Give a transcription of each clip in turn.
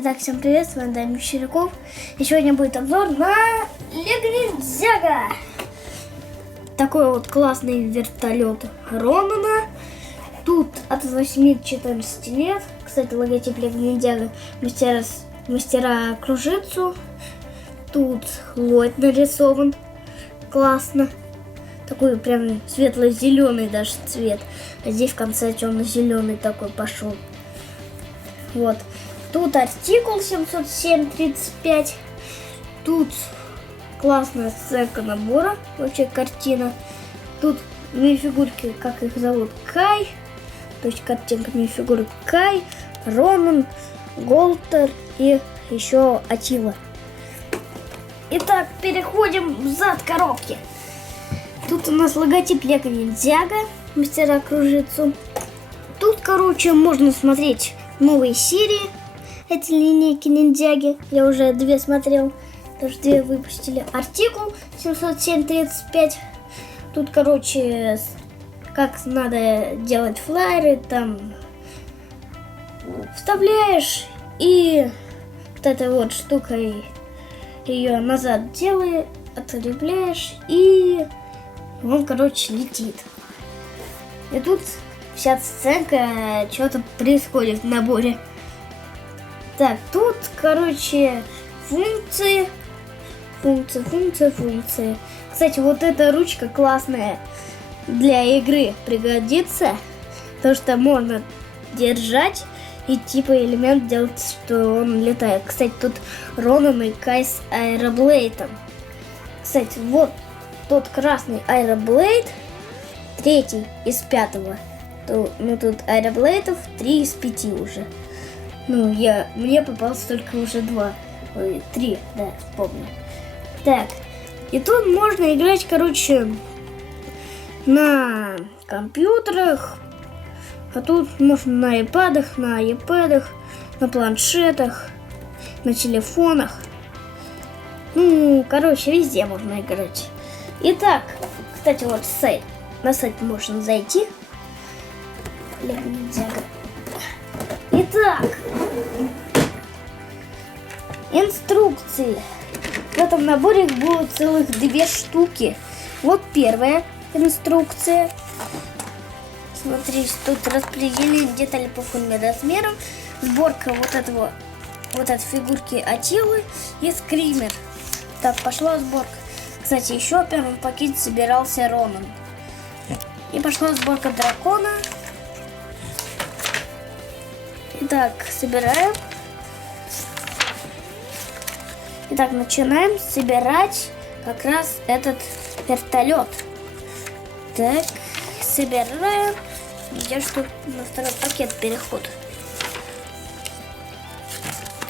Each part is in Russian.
Итак, всем привет, с вами Дамир Щеряков. И сегодня будет обзор на Лего Ниндзяго. Такой вот классный вертолет Ронана. Тут от 8 до 14 лет. Кстати, логотип Лего Ниндзяго мастера кружицу. Тут Ллойд нарисован. Классно. Такой прям светло-зеленый даже цвет. А здесь в конце темно-зеленый такой пошел. Вот. Тут артикул 707-35. Тут классная сценка набора. Вообще картина. Тут минифигурки, как их зовут, Кай. То есть картинка минифигурок Кай, Ронан, Голтер и еще Атила. Итак, переходим в зад коробки. Тут у нас логотип Лего Ниндзяго, мастера кружицу. Тут, короче, можно смотреть новые серии. Эти линейки ниндзяги. Я уже 2 смотрел. Даже 2 выпустили. Артикул 707-35. Тут, короче, как надо делать флайеры. Там вставляешь и вот этой вот штукой ее назад делаешь, отрубляешь и он, короче, летит. И тут вся сценка, что-то происходит в наборе. Так, тут, короче, функции. Кстати, вот эта ручка классная для игры пригодится. Потому что можно держать и типа элемент делать, что он летает. Кстати, тут Ронан и Кай с Аэроблейдом. Кстати, вот тот красный Аэроблейд, 3 из 5. Ну, тут Аэроблейдов 3 из 5 уже. Ну, мне попалось только уже 2. Ой, 3, да, помню. Так, и тут можно играть, короче, на компьютерах. А тут можно на айпадах, на планшетах, на телефонах. Ну, короче, везде можно играть. Итак, кстати, вот сайт. На сайт можно зайти. Лего Ниндзяго. Итак, инструкции. В этом наборе их будет целых 2 штуки. Вот первая инструкция. Смотрите, тут распределение деталей по форме и размерам. Сборка вот этой фигурки Атилы и Скример. Так, пошла сборка. Кстати, еще в первом пакете собирался Ронан. И пошла сборка дракона. Итак, собираем. Итак, начинаем собирать как раз этот вертолет. Так, собираем. Где что на второй пакет переход.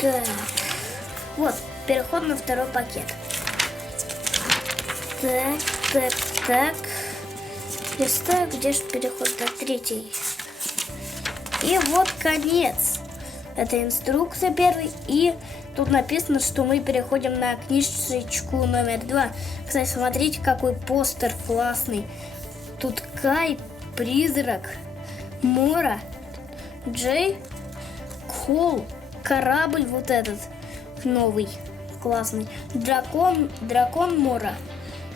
Так, вот, переход на второй пакет. Так. Листаю, где же переход на 3. И вот конец. Это инструкция первой. И тут написано, что мы переходим на книжечку номер 2. Кстати, смотрите, какой постер классный. Тут Кай, Призрак, Мора, Джей, Холл, корабль вот этот новый, классный. Дракон Мора.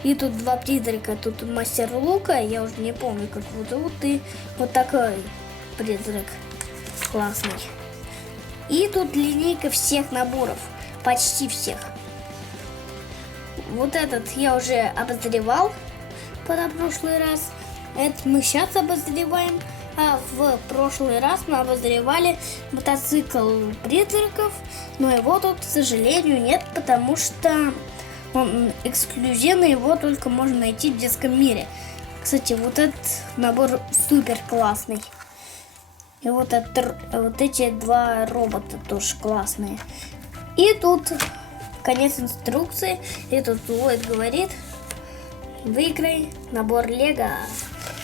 И тут 2 призрака. Тут мастер Лука, я уже не помню, как его зовут. И вот такой призрак классный. И тут линейка всех наборов. Почти всех. Вот этот я уже обозревал прошлый раз. Это мы сейчас обозреваем. А в прошлый раз мы обозревали мотоцикл призраков. Но его тут, к сожалению, нет, потому что он эксклюзивный, его только можно найти в детском мире. Кстати, вот этот набор супер классный. И вот эти 2 робота тоже классные. И тут конец инструкции. И тут Ллойд говорит: выиграй набор Лего.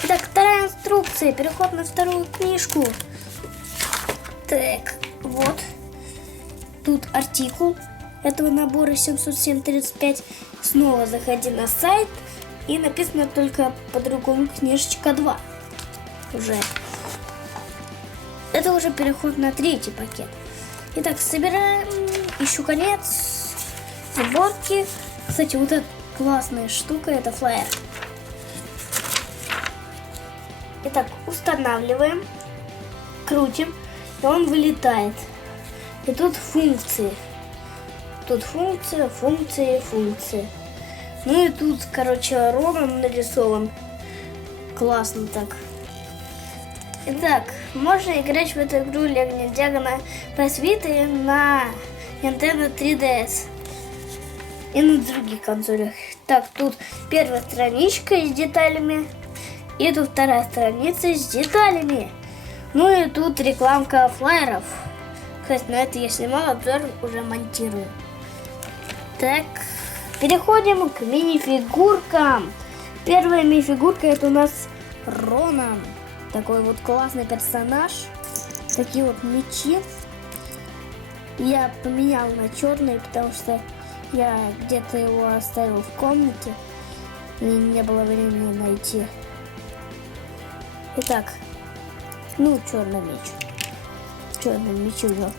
Итак, вторая инструкция. Переход на вторую книжку. Так, вот. Тут артикул этого набора 707-35. Снова заходи на сайт. И написано только по-другому книжечка 2. Уже. Это уже переход на 3 пакет. Итак, собираем еще конец сборки. Кстати, вот эта классная штука, это флаер. Итак, устанавливаем, крутим, и он вылетает. И тут функции. Тут функция, функции, функции. Ну и тут, короче, Ронан нарисован. Классно так. Итак, можно играть в эту игру Лего Ниндзяго на PS Vita и на Nintendo 3DS. И на других консолях. Так, тут первая страничка с деталями. И тут вторая страница с деталями. Ну и тут рекламка флайеров. Кстати, на это я снимал обзор, уже монтирую. Так, переходим к мини-фигуркам. Первая мини-фигурка это у нас Ронан. Такой вот классный персонаж. Такие вот мечи. Я поменял на черный, потому что я где-то его оставил в комнате. И не было времени найти. Итак, ну черный меч. Черный меч у него.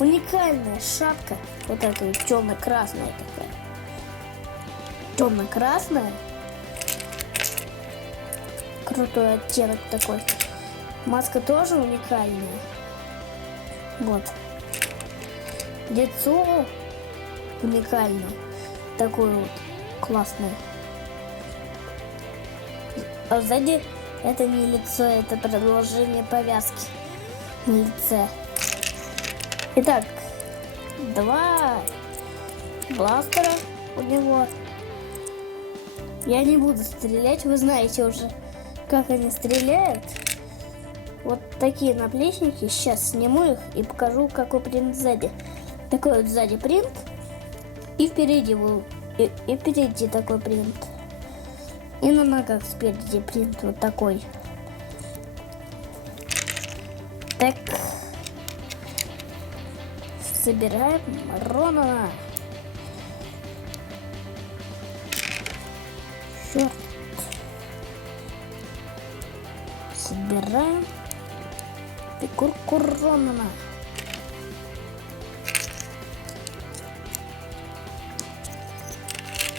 Уникальная шапка. Вот эта вот темно-красная такая. Темно-красная. Крутой оттенок такой. Маска тоже уникальная. Вот. Лицо уникальное. Такое вот классное. А сзади это не лицо, это продолжение повязки на лице. Итак, 2 бластера у него. Я не буду стрелять, вы знаете уже, как они стреляют. Вот такие наплечники. Сейчас сниму их и покажу, какой принт сзади. Такой вот сзади принт. И впереди и впереди такой принт. И на ногах спереди принт вот такой. Так. Собираем Ронана. Черт. Собираем фигурку Ронана.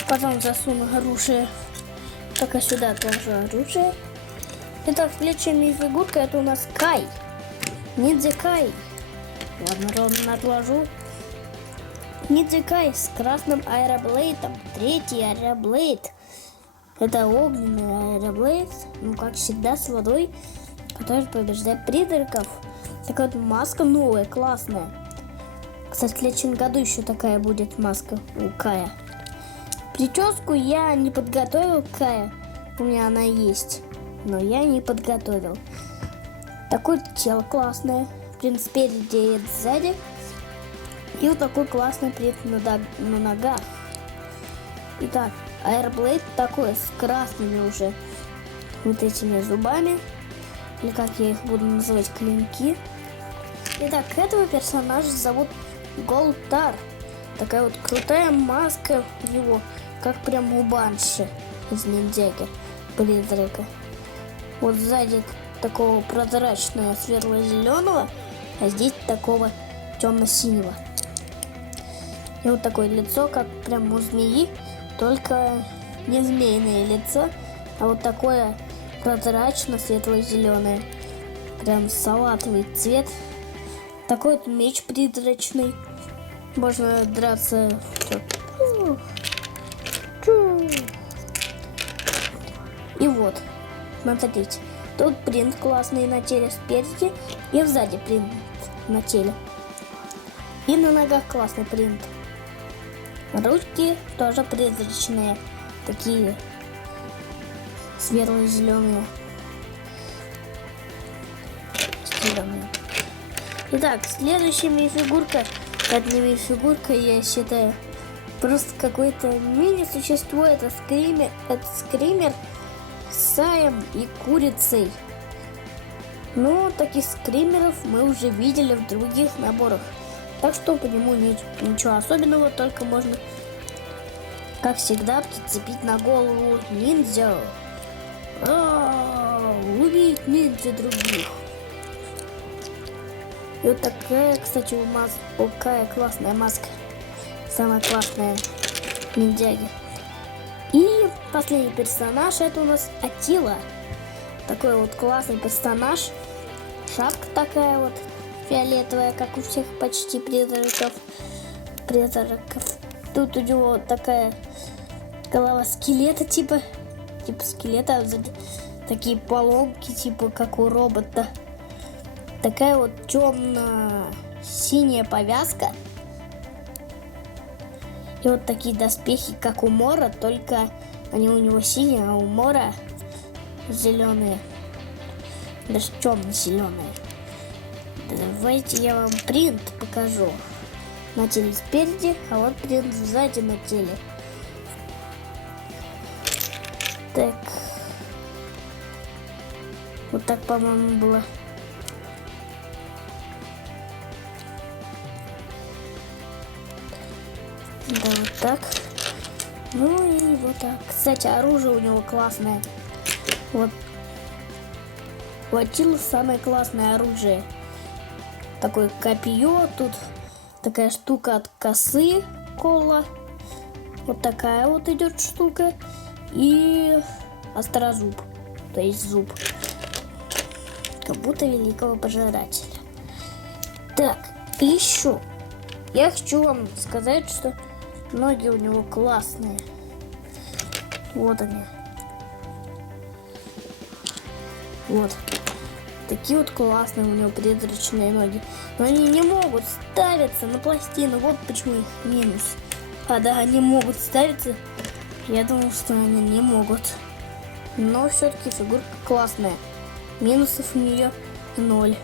Потом засуну оружие. Пока сюда тоже оружие. Итак, следующая фигурка это у нас Кай. Ниндзя Кай. Ладно, ровно отложу. Ниндзя Кай с красным аэроблейдом. Третий аэроблейд. Это огненный аэроблейд. Ну, как всегда, с водой, который побеждает призраков. Такая вот маска новая, классная. Кстати, в следующем году еще такая будет маска у Кая. Прическу я не подготовил к Кая. У меня она есть. Но я не подготовил. Такое тело классное. Принт спереди и сзади. И вот такой классный принт на ногах. Итак, аэрблейд такой с красными уже вот этими зубами. Или как я их буду называть, клинки. Итак, этого персонажа зовут Голтар. Такая вот крутая маска у него, как прям у Банши из Ниндзяги призрака. Вот сзади такого прозрачного светло-зеленого, а здесь такого темно-синего. И вот такое лицо, как прям у змеи, только не змеиное лицо, а вот такое прозрачно-светло-зеленое. Прям салатовый цвет. Такой вот меч призрачный. Можно драться. И вот, смотрите. Тут принт классный на теле спереди и сзади принт на теле. И на ногах классный принт. Ручки тоже призрачные. Такие светло-зеленые. Стильные. Итак, следующая мини-фигурка. Это не мини-фигурка, я считаю. Просто какое-то мини-существо. Это скример с Саем и курицей. Ну, таких скримеров мы уже видели в других наборах. Так что по нему ничего особенного, только можно, как всегда, прицепить на голову ниндзя. Убить ниндзя других. И вот такая, кстати, какая классная маска. Самая классная ниндзяги. И последний персонаж, это у нас Атила. Такой вот классный персонаж. Шапка такая вот фиолетовая, как у всех почти призраков. Тут у него такая голова скелета, типа скелета, а сзади такие поломки, типа как у робота. Такая вот темно-синяя повязка. И вот такие доспехи, как у Мора, только они у него синие, а у Мора зеленые. Даже темно-зеленые. Давайте я вам принт покажу. На теле спереди, а вот принт сзади на теле. Так. Вот так, по-моему, было. Да, вот так. Ну и вот так. Кстати, оружие у него классное. Вот. У Атилы самое классное оружие. Такое копье. Тут такая штука от косы кола. Вот такая вот идет штука. И острозуб. То есть зуб. Как будто великого пожирателя. Так, еще. Я хочу вам сказать, что ноги у него классные. Вот они. Вот. Такие вот классные у него призрачные ноги. Но они не могут ставиться на пластину. Вот почему их минус. А да, они могут ставиться. Я думал, что они не могут. Но все-таки фигурка классная. Минусов у нее 0.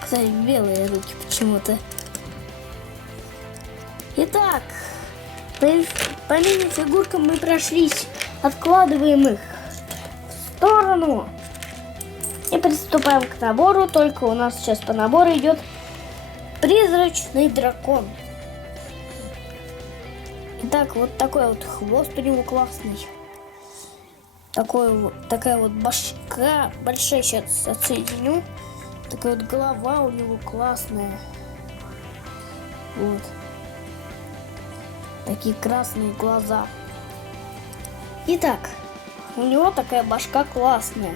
Кстати, белые руки почему-то. Итак, по мини-фигуркам мы прошлись. Откладываем их в сторону. И приступаем к набору. Только у нас сейчас по набору идет призрачный дракон. Итак, вот такой вот хвост у него классный. Такая вот башка большая, сейчас отсоединю. Такая вот голова у него классная. Вот. Такие красные глаза. Итак, у него такая башка классная.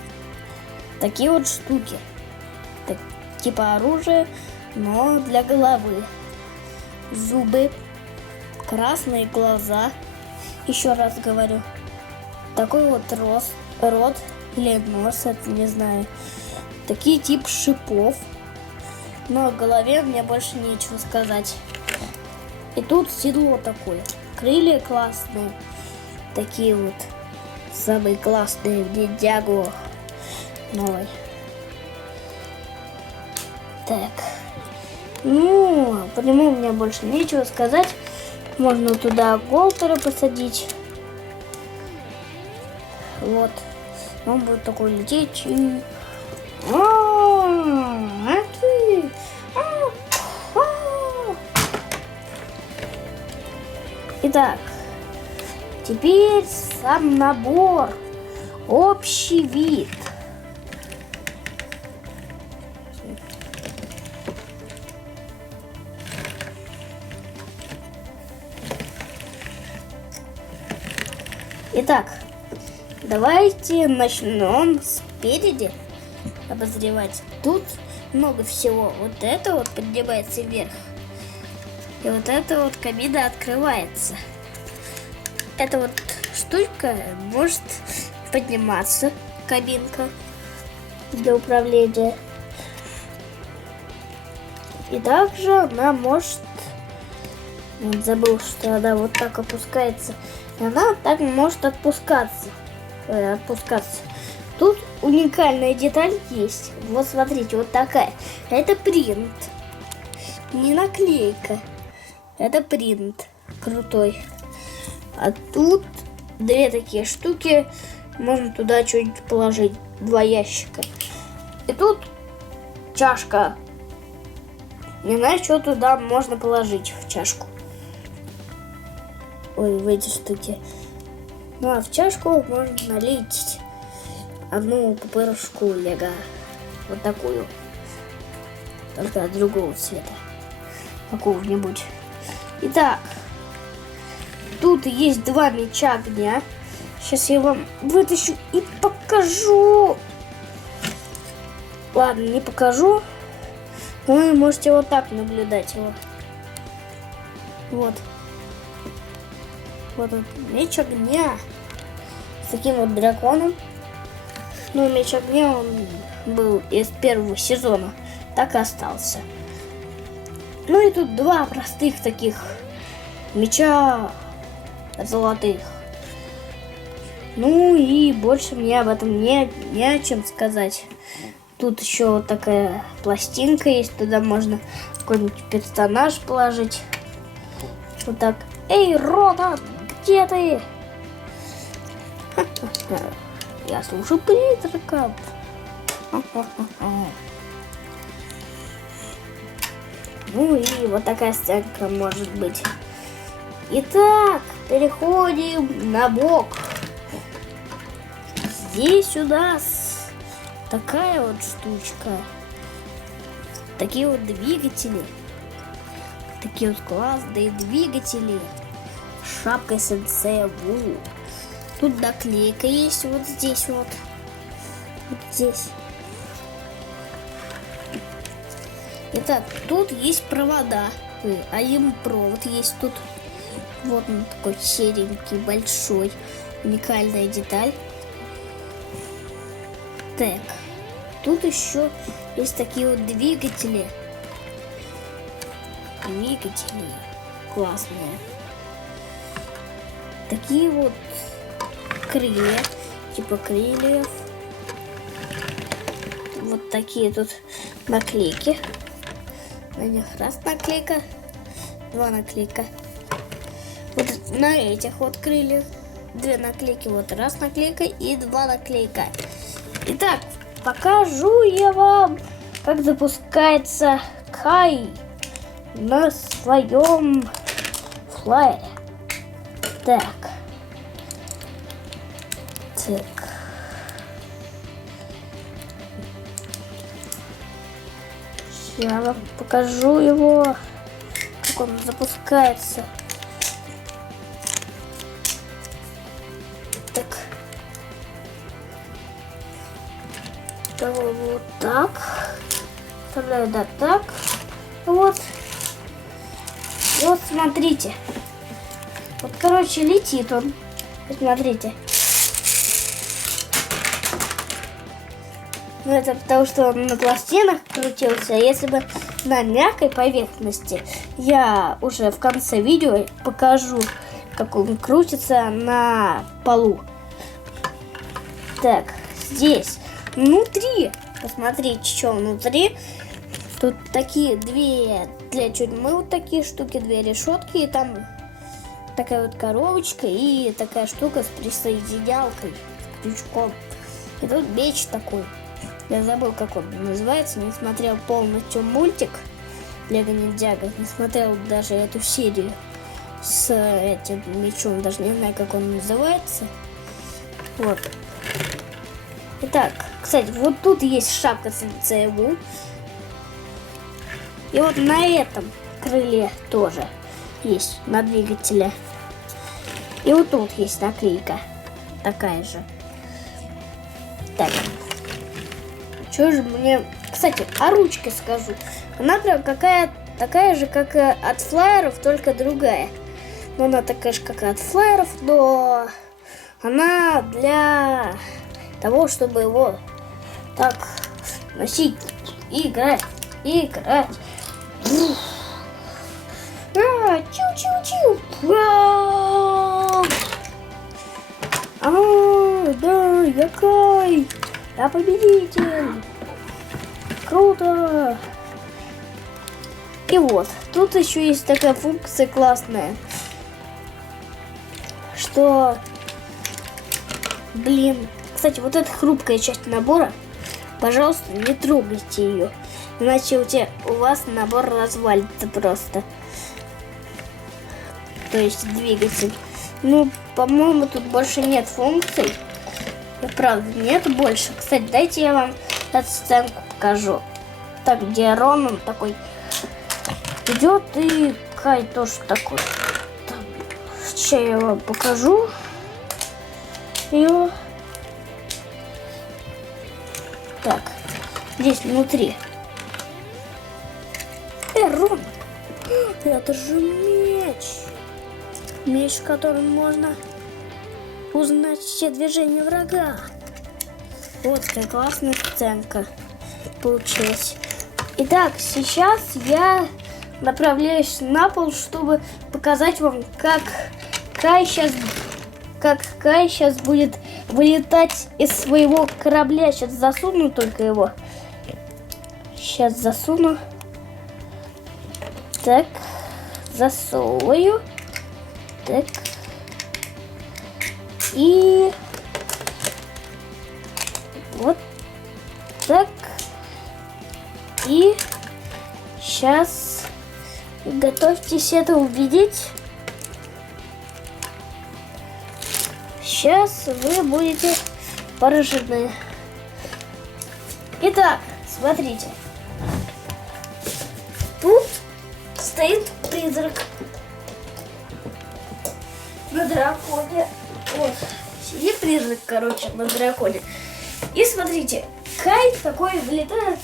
Такие вот штуки. Типа оружие, но для головы. Зубы. Красные глаза. Еще раз говорю. Такой вот рот или нос, это не знаю. Такие тип шипов. Но о голове мне больше нечего сказать. И тут седло такое. Крылья классные. Такие вот. Самые классные в ниндзягу новой. Так. Ну, по нему мне больше нечего сказать. Можно туда Голтера посадить. Вот. Он будет такой лететь и... Итак, теперь сам набор. Общий вид. Итак, давайте начнем спереди обозревать. Тут много всего. Вот это вот поднимается вверх. И вот эта вот кабина открывается. Эта вот штучка может подниматься, кабинка для управления. И также она может... Вот забыл, что она вот так опускается. И она так может отпускаться. Тут уникальная деталь есть. Вот смотрите, вот такая. Это принт. Не наклейка. Это принт. Крутой. А тут две такие штуки. Можно туда что-нибудь положить. 2 ящика. И тут чашка. Не знаю, что туда можно положить в чашку. Ой, в эти штуки. Ну а в чашку можно налить одну пупырышку лего. Вот такую. Только другого цвета. Какого-нибудь. Итак. Тут есть два меча огня. Сейчас я вам вытащу и покажу. Ладно, не покажу. Но вы можете вот так наблюдать его. Вот. Вот он, меч огня. С таким вот драконом. Ну, меч огня он был из первого сезона. Так и остался. Ну и тут два простых таких меча золотых. Ну и больше мне об этом не о чем сказать. Тут еще вот такая пластинка есть. Туда можно какой-нибудь персонаж положить. Вот так. Эй, Рота, где ты? Я слушаю призраков. Ну и вот такая сценка может быть. Итак, переходим на бок. Здесь у нас такая вот штучка. Такие вот двигатели. Такие вот классные двигатели. Шапка сенсея Ву. Тут наклейка есть вот здесь вот. Вот здесь. Итак, тут есть провода. Один провод есть тут. Вот он такой серенький, большой. Уникальная деталь. Так. Тут еще есть такие вот двигатели. Двигатели классные. Такие вот крылья. Типа крыльев. Вот такие тут наклейки. На них раз наклейка, два наклейка. Вот на этих вот крыльях две наклейки. Вот раз наклейка и два наклейка. Итак, покажу я вам, как запускается Кай на своем флайере. Так. Я вам покажу его, как он запускается. Так. Вот так. Вставляю, да, так. Вот. Вот, смотрите. Вот, короче, летит он. Смотрите. Ну, это потому, что он на пластинах крутился. Если бы на мягкой поверхности, я уже в конце видео покажу, как он крутится на полу. Так, здесь внутри, посмотрите, что внутри. Тут такие две для тюрьмы, вот такие штуки, две решетки, и там такая вот коробочка и такая штука с присоединялкой, с крючком. И тут меч такой. Я забыл, как он называется, не смотрел полностью мультик Лего Ниндзяго, не смотрел даже эту серию с этим мечом, даже не знаю, как он называется. Вот. Итак, кстати, вот тут есть шапка сенсея Ву. И вот на этом крыле тоже есть на двигателе. И вот тут есть наклейка. Такая же. Так. Что же мне... Кстати, о ручке скажу. Она прям такая же, как и от флайеров, только другая. Но она такая же, как и от флайеров, но она для того, чтобы его так носить и играть. Чу-чу-чу. Да, я Кай. Я победитель. Круто. И вот, тут еще есть такая функция классная, что, блин, кстати, вот эта хрупкая часть набора, пожалуйста, не трогайте ее, иначе у вас набор развалится просто. То есть двигатель. Ну, по-моему, тут больше нет функций. Правда, нет больше. Кстати, дайте я вам эту сценку покажу. Так, где Ронан такой идет, и Кай тоже такой. Сейчас я вам покажу ее. Так, здесь внутри. Ронан, это же меч. Меч, которым можно узнать все движения врага. Вот какая классная сценка получилась. Итак, сейчас я направляюсь на пол, чтобы показать вам, как Кай сейчас будет вылетать из своего корабля. Сейчас засуну только его. Сейчас засуну. Так, засовываю. Так. И вот так. И сейчас готовьтесь это увидеть. Сейчас вы будете поражены. Итак, смотрите. Тут стоит призрак на драконе. Вот. Сидит призрак, короче, на драконе. И смотрите, Кай такой вылетает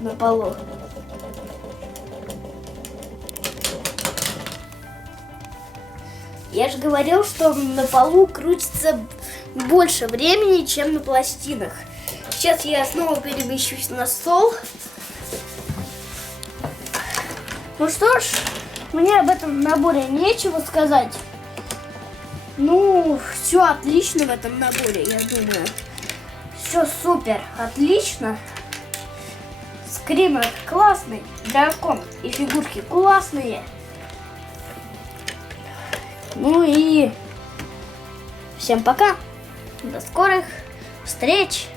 на полу. Я же говорил, что на полу крутится больше времени, чем на пластинах. Сейчас я снова перемещусь на стол. Ну что ж, мне об этом наборе нечего сказать. Ну, все отлично в этом наборе, я думаю. Все супер, отлично. Скример классный, дракон и фигурки классные. Ну и всем пока. До скорых встреч.